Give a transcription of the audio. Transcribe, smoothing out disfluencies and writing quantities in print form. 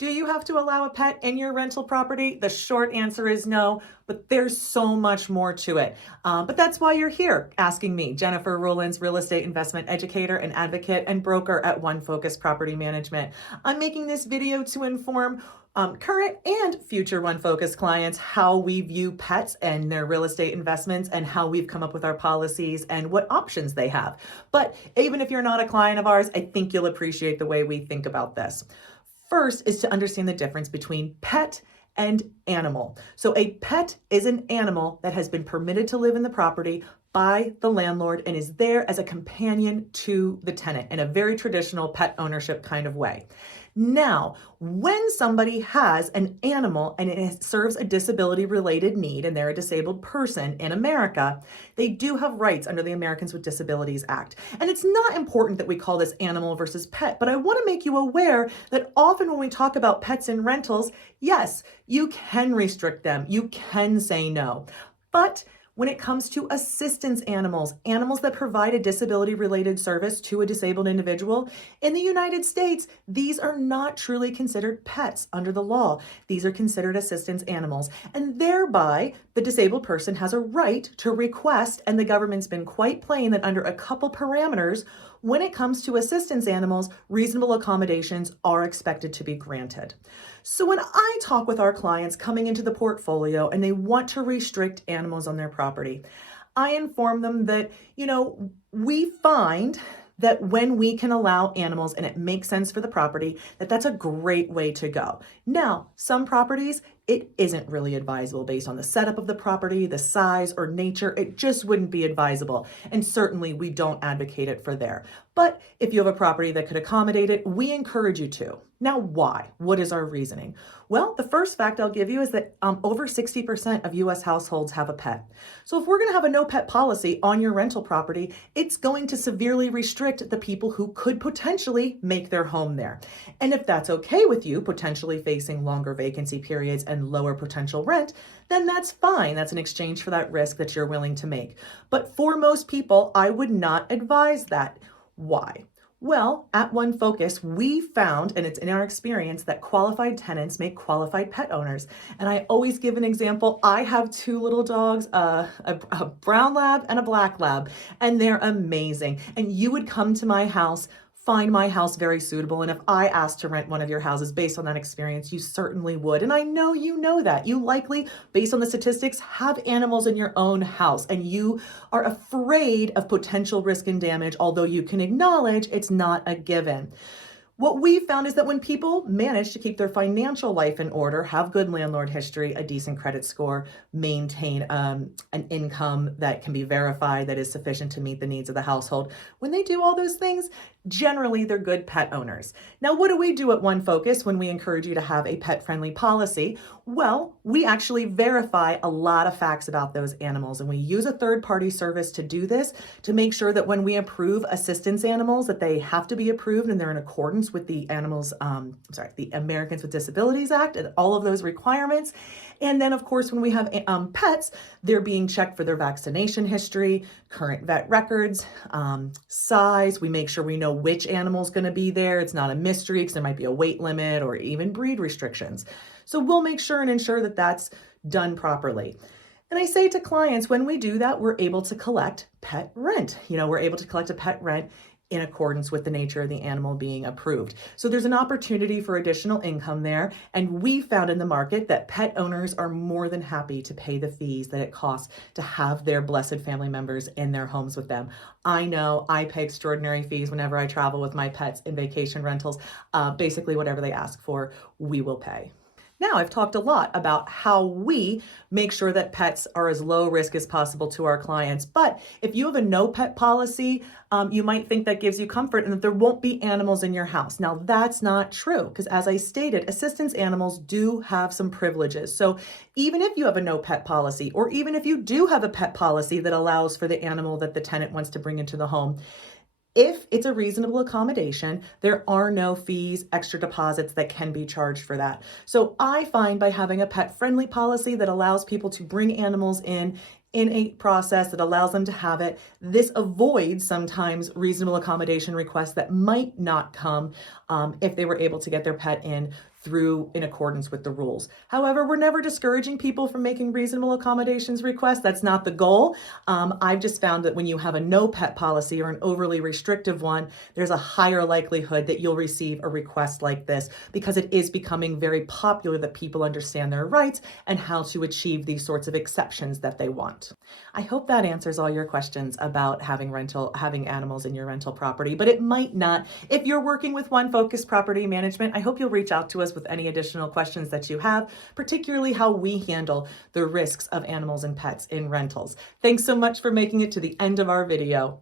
Do you have to allow a pet in your rental property? The short answer is no, but there's so much more to it. But that's why you're here asking me, Jennifer Rollins, real estate investment educator and advocate and broker at One Focus Property Management. I'm making this video to inform current and future One Focus clients how we view pets and their real estate investments and how we've come up with our policies and what options they have. But even if you're not a client of ours, I think you'll appreciate the way we think about this. First is to understand the difference between pet and animal. So a pet is an animal that has been permitted to live in the property by the landlord and is there as a companion to the tenant in a very traditional pet ownership kind of way. Now, when somebody has an animal and it serves a disability related need and they're a disabled person in America, they do have rights under the Americans with Disabilities Act. And it's not important that we call this animal versus pet, but I want to make you aware that often when we talk about pets in rentals, yes, you can restrict them, you can say no. But when it comes to assistance animals, animals that provide a disability related service to a disabled individual, in the United States, these are not truly considered pets under the law. These are considered assistance animals. And thereby, the disabled person has a right to request, and the government's been quite plain that under a couple parameters, when it comes to assistance animals, reasonable accommodations are expected to be granted. So when I talk with our clients coming into the portfolio and they want to restrict animals on their property, I inform them that, we find that when we can allow animals and it makes sense for the property, that's a great way to go. Now, some properties, it isn't really advisable based on the setup of the property, the size or nature. It just wouldn't be advisable. And certainly we don't advocate it for there. But if you have a property that could accommodate it, we encourage you to. Now, why? What is our reasoning? Well, the first fact I'll give you is that over 60% of US households have a pet. So if we're going to have a no pet policy on your rental property, it's going to severely restrict the people who could potentially make their home there. And if that's okay with you, potentially facing longer vacancy periods and lower potential rent, then that's fine. That's an exchange for that risk that you're willing to make. But for most people, I would not advise that. Why? Well, at One Focus, we found, and it's in our experience, that qualified tenants make qualified pet owners. And I always give an example. I have two little dogs, a brown lab and a black lab, and they're amazing. And you would come to my house, find my house very suitable. And if I asked to rent one of your houses based on that experience, you certainly would. And I know you know that. You likely, based on the statistics, have animals in your own house and you are afraid of potential risk and damage, although you can acknowledge it's not a given. What we found is that when people manage to keep their financial life in order, have good landlord history, a decent credit score, maintain an income that can be verified that is sufficient to meet the needs of the household, when they do all those things, generally they're good pet owners. Now, what do we do at One Focus when we encourage you to have a pet-friendly policy? Well, we actually verify a lot of facts about those animals, and we use a third-party service to do this to make sure that when we approve assistance animals, that they have to be approved and they're in accordance with the the Americans with Disabilities Act and all of those requirements. And then, of course, when we have pets, they're being checked for their vaccination history, current vet records, size. We make sure we know which animal's going to be there. It's not a mystery because there might be a weight limit or even breed restrictions. So we'll make sure and ensure that that's done properly. And I say to clients, when we do that, we're able to collect pet rent. We're able to collect a pet rent in accordance with the nature of the animal being approved. So there's an opportunity for additional income there. And we found in the market that pet owners are more than happy to pay the fees that it costs to have their blessed family members in their homes with them. I know I pay extraordinary fees whenever I travel with my pets in vacation rentals. Basically, whatever they ask for, we will pay. Now, I've talked a lot about how we make sure that pets are as low risk as possible to our clients. But if you have a no pet policy, you might think that gives you comfort and that there won't be animals in your house. Now, that's not true because as I stated, assistance animals do have some privileges. So even if you have a no pet policy, or even if you do have a pet policy that allows for the animal that the tenant wants to bring into the home, if it's a reasonable accommodation, there are no fees, extra deposits that can be charged for that. So I find by having a pet-friendly policy that allows people to bring animals in in a process that allows them to have it. This avoids sometimes reasonable accommodation requests that might not come if they were able to get their pet in accordance with the rules. However, we're never discouraging people from making reasonable accommodations requests. That's not the goal. I've just found that when you have a no pet policy or an overly restrictive one, there's a higher likelihood that you'll receive a request like this because it is becoming very popular that people understand their rights and how to achieve these sorts of exceptions that they want. I hope that answers all your questions about having animals in your rental property, but it might not. If you're working with One Focus Property Management, I hope you'll reach out to us with any additional questions that you have, particularly how we handle the risks of animals and pets in rentals. Thanks so much for making it to the end of our video.